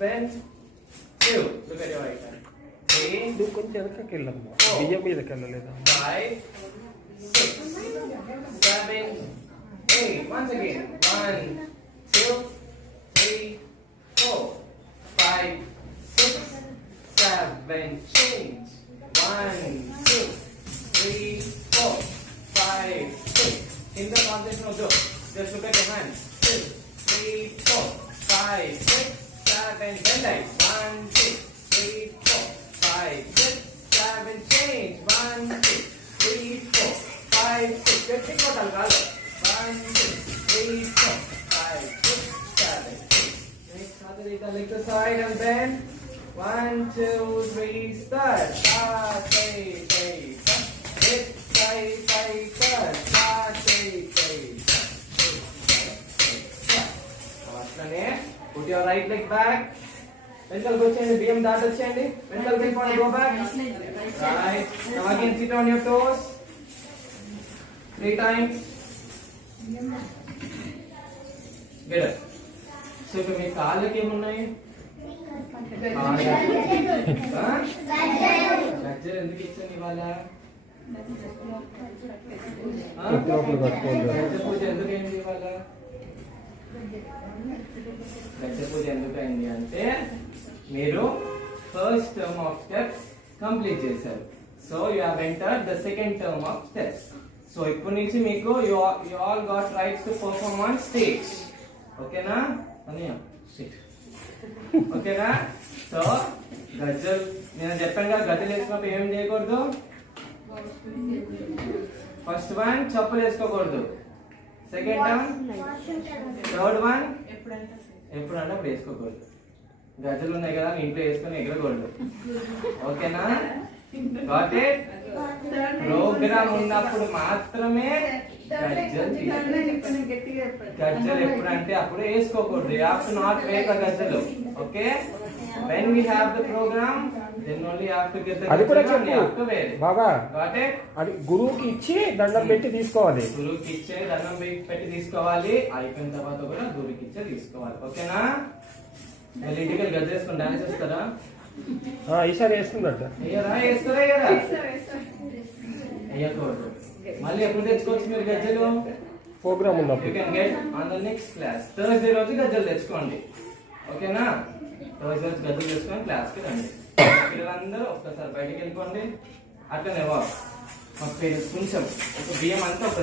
Then 2. Look at your right hand. 3. నువ్వు కొంచెం వెనకకి వెళ్ళమ్మా, బియ్యం మీదకి వెళ్ళలేదా? 5, 6, 7, 8. Once again. 1, 2, 3, 4, 5, 6, 7. Change. 1, 2, 3, 4, 5, 6. In the concentration of those, just look at your hands. 2, 3, 4, 5, 6, 7. Bend light. 1, 2, 3, 4, 5, 6, 7. Change. 1, 2, 3, 4, 5, 6. Let's take what I'll call it. 1, 2, 3, 4, 5, 6, 7. Next, other leg to side and bend. 1, 2, 3, start. Start, stay, stay, start. Hip, side, side, start. Start, stay, stay, start. అట్లనే put your right leg back. వెనకాలకు వచ్చేయండి, బియ్యం దాటి వచ్చేయండి. వెనకాలకు వెళ్ళిపోండి, go back. Right. Now again sit on your toes. 3 times. Get up. So ఇప్పుడు మీ కాళ్ళకి ఏమున్నాయి? గజ్జలు ఎందుకు ఇచ్చాను ఇవాళ? గజ్జ పూజ ఎందుకు అయింది ఇవాళ? గజ్జ పూజ ఎందుకు అయింది అంటే మీరు first term of steps complete చేశారు. So you have entered the second term of steps. So ఇప్పటి నుంచి మీకు you all got rights to perform on stage. ఓకేనా? ఓకేనా? సో గజ్జలు నేను చెప్పాను కదా, గజ్జలు వేసినప్పుడు ఏం చేయకూడదు? ఫస్ట్ వన్ చెప్పులు వేసుకోకూడదు, సెకండ్ వన్, థర్డ్ వన్ ఎప్పుడంటే అప్పుడు వేసుకోకూడదు. గజ్జలు ఉన్నాయి కదా ఇంట్లో వేసుకొని ఎగరకూడదు. ఓకేనా? Got it? ప్రోగ్రామ్ ఉన్నప్పుడు మాత్రమే గజ్జలు ఎప్పుడంటే అప్పుడు వేసుకోకూడదు. You have to not wear the గజ్జలు. Okay? when we have the program then only you have to get the అది కూడా gajjalu, you have to చెప్పు wear it. Baba. Got it? అది గురువుకి ఇచ్చి దండం పెట్టి తీసుకోవాలి. గురువుకి ఇచ్చే దండం పెట్టి తీసుకోవాలి. అయిపోయిన తర్వాత కూడా గురువుకి ఇచ్చే తీసుకోవాలి. ఓకేనా? మళ్ళీ ఇంటికి గజ్జలు వేసుకొని డాన్స్ చేస్తారా? ఈసారి వేస్తుందట. వేయకూడదు. మళ్ళీ ఎప్పుడు తెచ్చుకోవచ్చు మీరు గజ్జలు? ప్రోగ్రామ్ ఉన్నప్పుడు. You can get on the next class. Thursday రోజు గజ్జలు తెచ్చుకోండి. ఓకేనా? థర్స్డే రోజు గజ్జలు తెచ్చుకొని క్లాస్కి రండి. పిల్లలందరూ ఒక్కసారి బయటికి వెళ్ళిపోండి. అట్లనే మాకు కొంచెం ఒక బియ్యం అంతా ఒక